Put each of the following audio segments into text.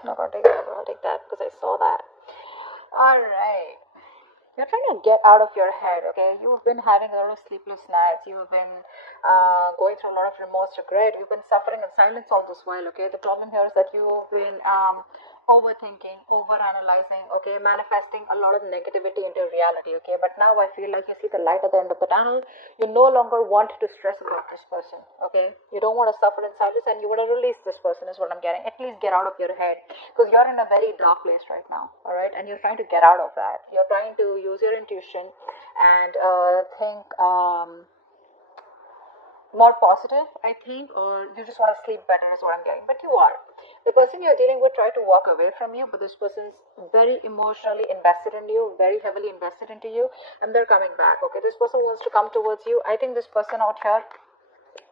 I'm not gonna take that, but I'll take that because I saw that. Alright. You're trying to get out of your head, okay? You've been having a lot of sleepless nights. You've been going through a lot of remorse, regret. You've been suffering in silence all this while, okay? The problem here is that you've been overthinking, overanalyzing, okay? Manifesting a lot of negativity into reality, okay? But now I feel like you see the light at the end of the tunnel. You no longer want to stress about this person, okay? You don't want to suffer in silence and you want to release this person, is what I'm getting. At least get out of your head because you're in a very dark place right now, all right? And you're trying to get out of that. You're trying to use your intuition and think more positive, I think, or you just want to sleep better, is what I'm getting. But you are. The person you're dealing with tried to walk away from you, but this person's very emotionally invested in you, very heavily invested into you, and they're coming back, okay? This person wants to come towards you. I think this person out here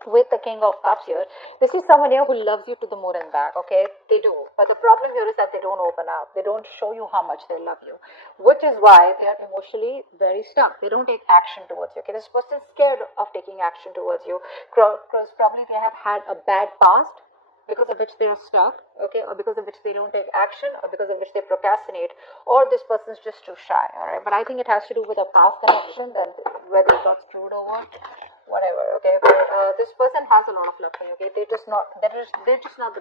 with the King of Cups here, this is someone here who loves you to the moon and back, okay? They do. But the problem here is that they don't open up. They don't show you how much they love you, which is why they are emotionally very stuck. They don't take action towards you, okay? This person is scared of taking action towards you because probably they have had a bad past because of which they are stuck, okay, or because of which they don't take action, or because of which they procrastinate, or this person's just too shy, all right? But I think it has to do with a past connection, that whether they got screwed over, whatever, okay? But this person has a lot of love for you, okay? They're just not the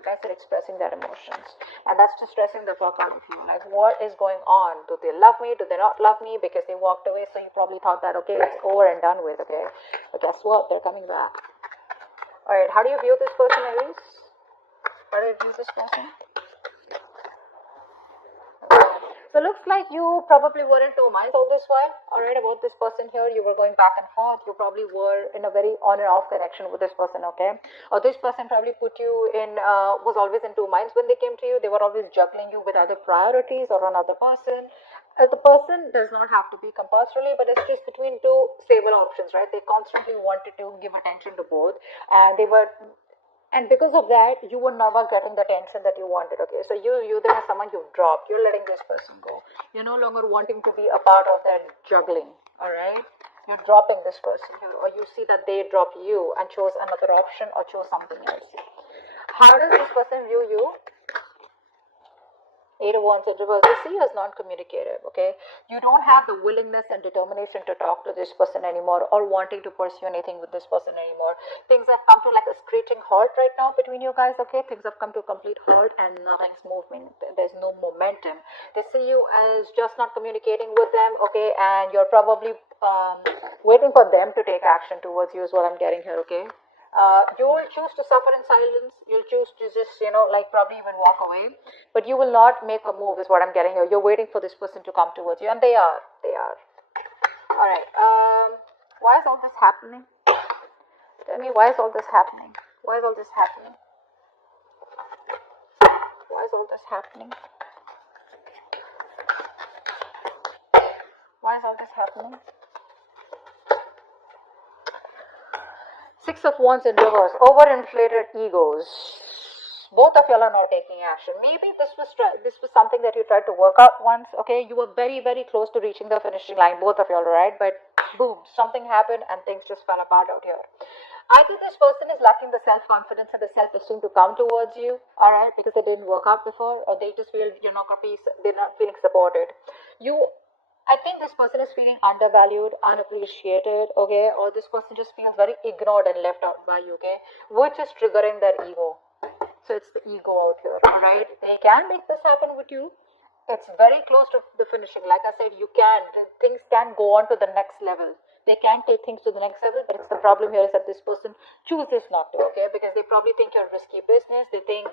best at expressing their emotions, and that's just stressing the fuck out of you. Like, what is going on? Do they love me? Do they not love me? Because they walked away, so you probably thought that, okay, it's over and done with, okay? But guess what? They're coming back. All right, how do you view this person, Aries? How do you view this person? So looks like you probably were in two minds all this while, alright, about this person here. You were going back and forth. You probably were in a very on and off connection with this person, okay? Or this person probably put you in, was always in two minds when they came to you. They were always juggling you with other priorities or another person. The person does not have to be compulsorily, but it's just between two stable options, right? They constantly wanted to give attention to both, and they were, and because of that you were never getting the attention that you wanted, okay? So you there is someone you've dropped. You're letting this person go. You're no longer wanting to be a part of that juggling, all right? You're dropping this person, or you see that they dropped you and chose another option or chose something else. How does this person view you? Eight of Wands in reverse. They see you as non-communicative, okay? You don't have the willingness and determination to talk to this person anymore, or wanting to pursue anything with this person anymore. Things have come to like a screeching halt right now between you guys, okay? Things have come to a complete halt and nothing's moving. There's no momentum. They see you as just not communicating with them, okay? And you're probably waiting for them to take action towards you, is what I'm getting here, okay? You will choose to suffer in silence. You'll choose to just, like probably even walk away. But you will not make a move, is what I'm getting here. You're waiting for this person to come towards you. And they are. They are. Alright. Why is all this happening? Tell me, why is all this happening? Why is all this happening? Why is all this happening? Why is all this happening? Six of Wands in reverse. Overinflated egos. Both of y'all are not taking action. Maybe this was something that you tried to work out once. Okay, you were very, very close to reaching the finishing line, both of y'all, right? But boom, something happened and things just fell apart out here. I think this person is lacking the self-confidence and the self-esteem to come towards you, all right, because it didn't work out before, or they just feel you're not they're not feeling supported. I think this person is feeling undervalued, unappreciated, okay, or this person just feels very ignored and left out by you, okay, which is triggering their ego. So it's the ego out here, alright? They can make this happen with you. It's very close to the finishing. Like I said, things can go on to the next level. They can take things to the next level, but it's the problem here is that this person chooses not to, okay? Because they probably think you're risky business. They think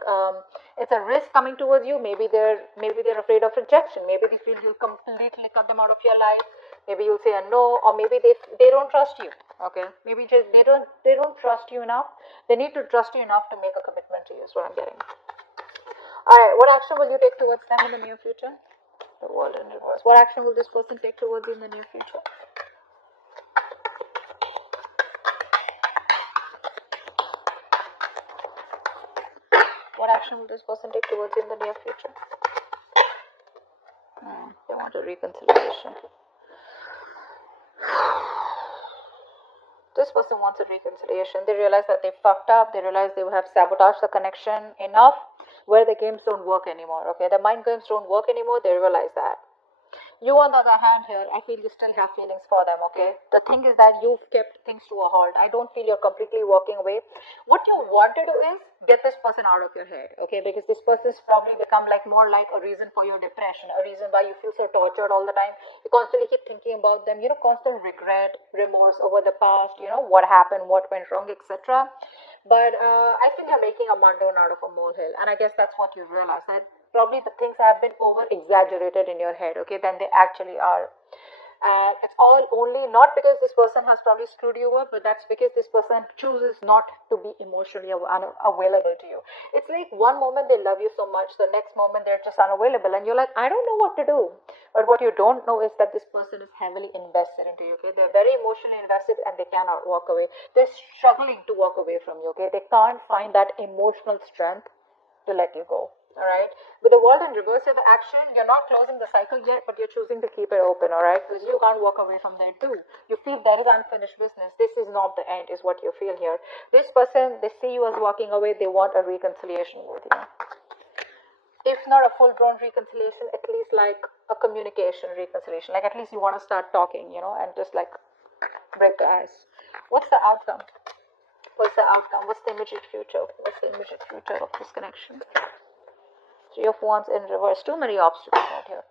it's a risk coming towards you. Maybe they're afraid of rejection. Maybe they feel you'll completely cut them out of your life. Maybe you'll say a no, or maybe they don't trust you, okay? Maybe just they don't trust you enough. They need to trust you enough to make a commitment to you, is what I'm getting. Alright, what action will you take towards them in the near future? The World in reverse. What action will this person take towards you in the near future? What action will this person take towards you in the near future? They want a reconciliation. This person wants a reconciliation. They realize that they fucked up. They realize they have sabotaged the connection enough where the games don't work anymore, okay? The mind games don't work anymore, they realize that. You, on the other hand, here, I feel you still have feelings for them, okay? The thing is that you've kept things to a halt. I don't feel you're completely walking away. What you want to do is get this person out of your head, okay? Because this person's probably become like more like a reason for your depression, a reason why you feel so tortured all the time. You constantly keep thinking about them, constant regret, remorse over the past, what happened, what went wrong, etc. But I think you're making a mountain out of a molehill, and I guess that's what you realize, that probably the things have been over exaggerated in your head, okay, than they actually are. And it's all only not because this person has probably screwed you over, but that's because this person chooses not to be emotionally available to you. It's like one moment they love you so much, the next moment they're just unavailable, and you're like, I don't know what to do. But what you don't know is that this person is heavily invested into you, okay? They're very emotionally invested and they cannot walk away. They're struggling to walk away from you, okay? They can't find that emotional strength to let you go. Alright, with the world in reverse of action, you're not closing the cycle yet, but you're choosing to keep it open, alright, because you can't walk away from there too. You feel there is unfinished business. This is not the end, is what you feel here. This person, they see you as walking away, they want a reconciliation with you. If not a full-blown reconciliation, at least like a communication reconciliation, like at least you want to start talking, and just like break the ice. What's the outcome? What's the outcome? What's the immediate future? What's the immediate future of this connection? Three of Wands in reverse. Too many obstacles out here.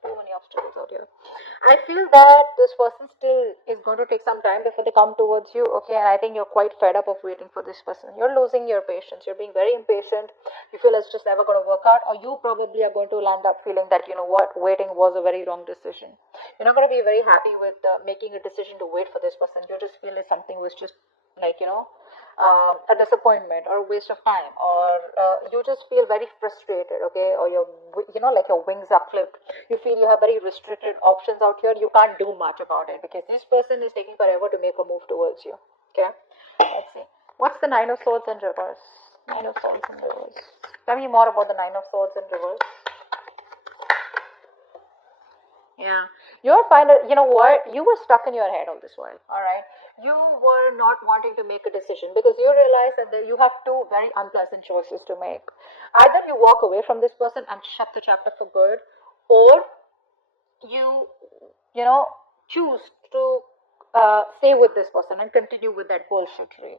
I feel that this person still is going to take some time before they come towards you, okay? And I think you're quite fed up of waiting for this person. You're losing your patience. You're being very impatient. You feel it's just never going to work out, or you probably are going to land up feeling that, waiting was a very wrong decision. You're not going to be very happy with making a decision to wait for this person. You just feel like something was just like, a disappointment or a waste of time, or you just feel very frustrated, okay, or like your wings are clipped. You feel you have very restricted options out here. You can't do much about it because this person is taking forever to make a move towards you, okay? Let's see. What's the Nine of Swords in reverse? Nine of Swords in reverse. Tell me more about the Nine of Swords in reverse. Yeah, you're fine. You know what? You were stuck in your head all this while, all right? You were not wanting to make a decision because you realize that you have two very unpleasant choices to make. Either you walk away from this person and shut the chapter for good, or you choose to stay with this person and continue with that bullshittery.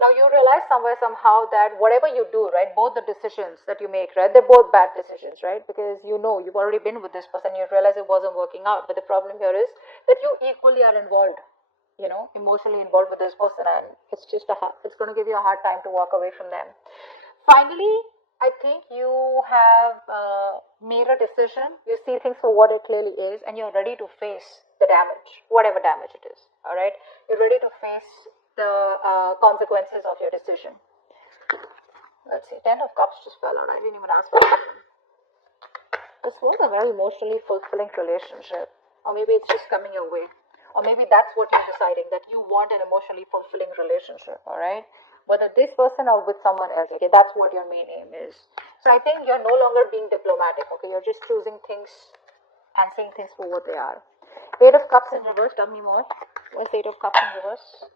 Now you realize somewhere, somehow, that whatever you do, right, both the decisions that you make, right, they're both bad decisions, right, because you've already been with this person, you realize it wasn't working out, but the problem here is that you equally are involved, emotionally involved with this person, and it's going to give you a hard time to walk away from them. Finally, I think you have made a decision. You see things for what it clearly is, and you're ready to face the damage, whatever damage it is, all right? You're ready to face the consequences of your decision. Let's see, Ten of Cups just fell out. I didn't even ask for that. This was a very emotionally fulfilling relationship, or maybe it's just coming your way, or maybe that's what you're deciding, that you want an emotionally fulfilling relationship, all right? Whether this person or with someone else, okay, that's what your main aim is. So I think you're no longer being diplomatic, okay? You're just choosing things and seeing things for what they are. Eight of Cups in reverse. Tell me more. What's Eight of Cups in reverse?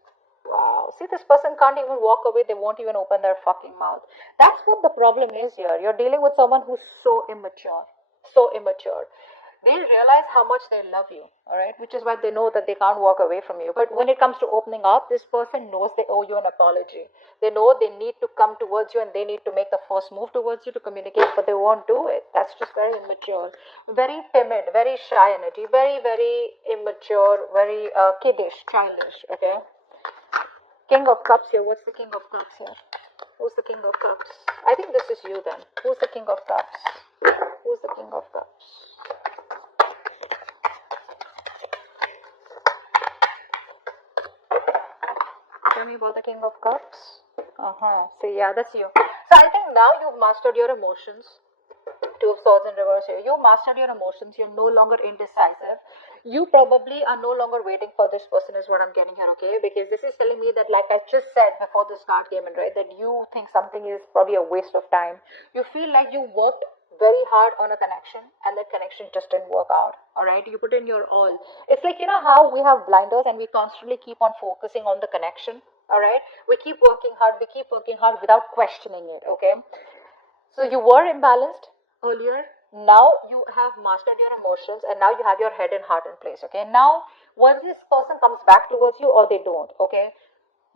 Wow. See, this person can't even walk away. They won't even open their fucking mouth. That's what the problem is here. You're dealing with someone who's so immature. So immature. They'll realize how much they love you, all right? Which is why they know that they can't walk away from you. But when it comes to opening up, this person knows they owe you an apology. They know they need to come towards you and they need to make the first move towards you to communicate, but they won't do it. That's just very immature. Very timid, very shy energy, very, very immature, very kiddish, childish, okay? King of Cups here. What's the King of Cups here? Who's the King of Cups? I think this is you then. Who's the King of Cups? Who's the King of Cups? Tell me about the King of Cups. So yeah, that's you. So I think now you've mastered your emotions. Two of Swords in reverse here. You mastered your emotions. You're no longer indecisive. You probably are no longer waiting for this person is what I'm getting here, okay? Because this is telling me that, like I just said before the start came in, right, that you think something is probably a waste of time. You feel like you worked very hard on a connection and that connection just didn't work out, all right? You put in your all. It's like, how we have blinders and we constantly keep on focusing on the connection, all right? We keep working hard without questioning it, okay? So you were imbalanced earlier. Now you have mastered your emotions, and now you have your head and heart in place. Okay. Now, once this person comes back towards you or they don't, okay,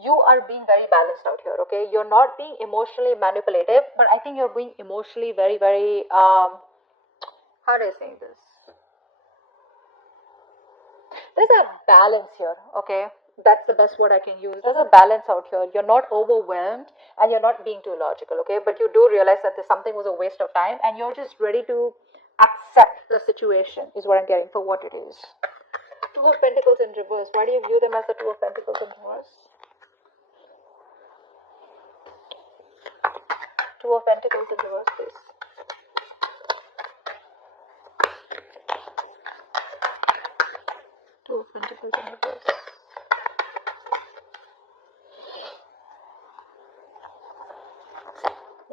you are being very balanced out here. Okay. You're not being emotionally manipulative, but I think you're being emotionally very, very how do I say this? There's a balance here, okay? That's the best word I can use. There's a balance out here. You're not overwhelmed and you're not being too logical, okay? But you do realize that this something was a waste of time and you're just ready to accept the situation, is what I'm getting for what it is. Two of Pentacles in reverse. Why do you view them as the Two of Pentacles in reverse? Two of Pentacles in reverse, please. Two of Pentacles in reverse.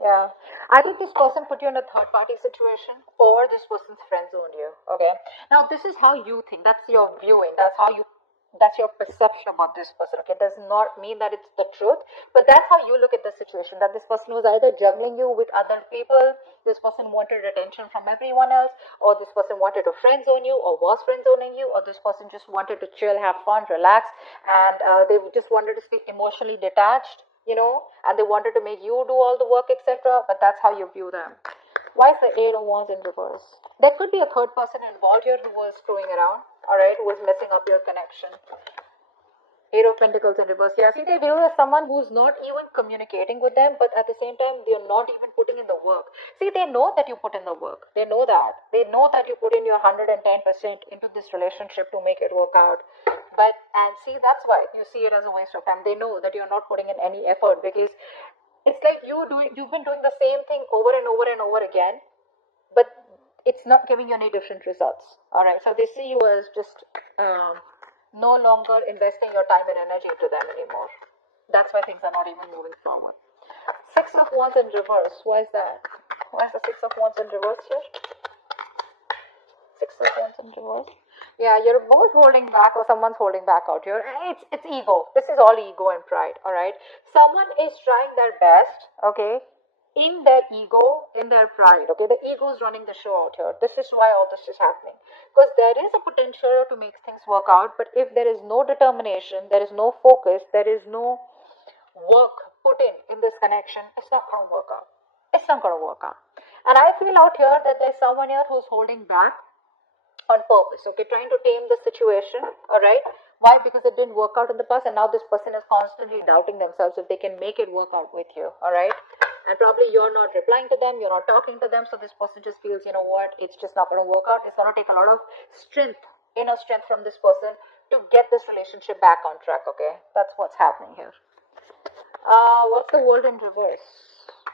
Yeah, I think this person put you in a third party situation, or this person's friend zoned you. Okay, now this is how you think. That's your viewing. That's your perception about this person. Okay, does not mean that it's the truth, but that's how you look at the situation. That this person was either juggling you with other people, this person wanted attention from everyone else, or this person wanted to friend zone you, or was friend zoning you, or this person just wanted to chill, have fun, relax, and they just wanted to stay emotionally detached, and they wanted to make you do all the work, etc. But that's how you view them. Why is the Eight of Wands in reverse? There could be a third person involved here who was screwing around, alright, who was messing up your connection. Eight of Pentacles in reverse. Yeah, see, they view as someone who's not even communicating with them, but at the same time, they're not even putting in the work. See, they know that you put in the work. They know that. They know that you put in your 110% into this relationship to make it work out. And see, that's why you see it as a waste of time. They know that you're not putting in any effort because it's like you've been doing the same thing over and over and over again, but it's not giving you any different results. All right, so they see you as just no longer investing your time and energy into them anymore. That's why things are not even moving forward. Six of Wands in reverse. Why is that? Why is the Six of Wands in reverse here? Six of Wands in reverse. Yeah, you're both holding back, or someone's holding back out here. It's ego. This is all ego and pride. All right. Someone is trying their best. Okay. In their ego, in their pride. Okay. The ego is running the show out here. This is why all this is happening. Because there is a potential to make things work out, but if there is no determination, there is no focus, there is no work put in this connection, it's not going to work out. It's not going to work out. And I feel out here that there's someone here who's holding back on purpose, okay, trying to tame the situation, all right? Why? Because it didn't work out in the past, and now this person is constantly doubting themselves if they can make it work out with you, all right? And probably you're not replying to them, you're not talking to them, so this person just feels, you know what, it's just not going to work out. It's going to take a lot of strength, inner strength from this person to get this relationship back on track, okay? That's what's happening here. What's the World in reverse?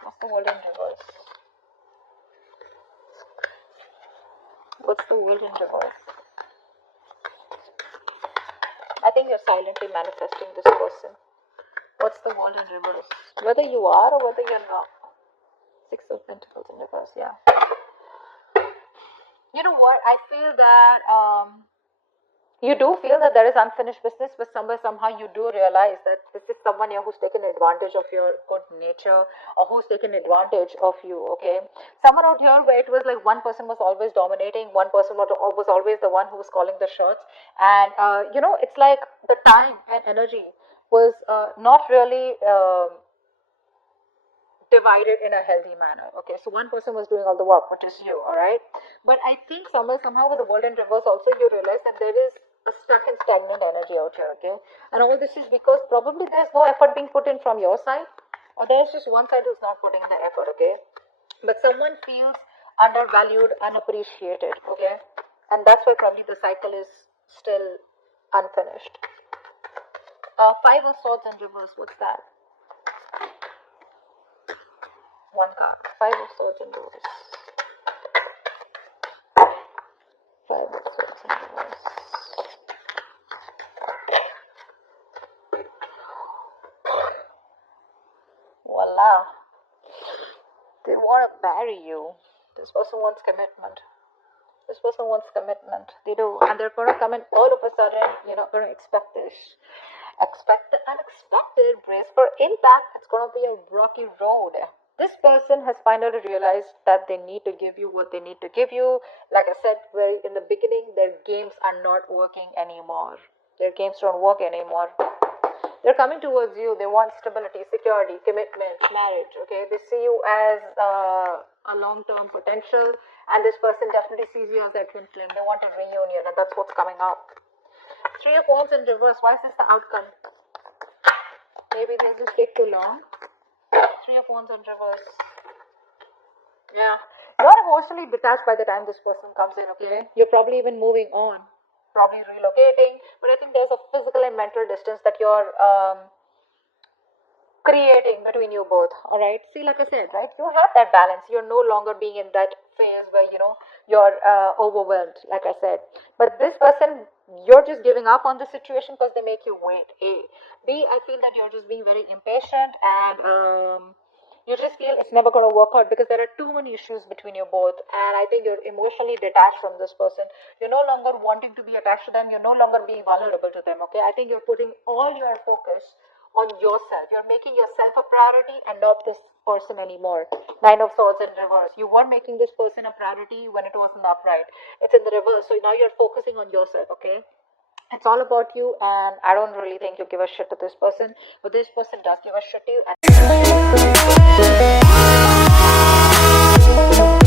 What's the World in reverse? What's the World in reverse? I think you're silently manifesting this person. What's the World in reverse? Whether you are or whether you're not. Six of Pentacles in reverse, yeah. You know what? I feel that you do feel that there is unfinished business, but somehow you do realize that this is someone here who's taken advantage of your good nature, or who's taken advantage of you, okay? Someone out here where it was like one person was always dominating, one person was always the one who was calling the shots, and it's like the time and energy was not really divided in a healthy manner. Okay, so one person was doing all the work, which is you, all right? But I think somehow with the World in reverse also, you realize that there is a stuck and stagnant energy out here, okay? And all this is because probably there's no effort being put in from your side, or there's just one side who's not putting the effort, okay? But someone feels undervalued, unappreciated, okay? And that's why probably the cycle is still unfinished. Five of Swords in reverse, what's that? One card. Five of Swords in reverse. Five of Swords in reverse. Voila. They want to marry you. This person wants commitment. This person wants commitment. They do. And they're going to come in all of a sudden. You're not going to expect this. Expect the unexpected. Brace for impact. It's going to be a rocky road. This person has finally realized that they need to give you what they need to give you. Like I said very in the beginning, their games are not working anymore. Their games don't work anymore. They're coming towards you. They want stability, security, commitment, marriage. Okay, they see you as a long-term potential, and this person definitely sees you as their twin flame. They want a reunion, and that's what's coming up. Three of Wands in reverse. Why is this the outcome? Maybe they'll just take too long. Three of Wands in reverse. Yeah. You're emotionally detached by the time this person comes in, okay? You're probably even moving on. Probably relocating. But I think there's a physical and mental distance that you're creating between you both. Alright? See, like I said, right? You have that balance. You're no longer being in that phase where, you're overwhelmed, like I said. But this person, you're just giving up on the situation because they make you wait. A. B, I feel that you're just being very impatient and you just feel it's never going to work out because there are too many issues between you both. And I think you're emotionally detached from this person. You're no longer wanting to be attached to them. You're no longer being vulnerable to them, okay? I think you're putting all your focus on yourself. You're making yourself a priority and not this person anymore. Nine of Swords in reverse. You were making this person a priority when it wasn't upright. It's in the reverse. So now you're focusing on yourself, okay? It's all about you, and I don't really think you give a shit to this person, but this person does give a shit to you. And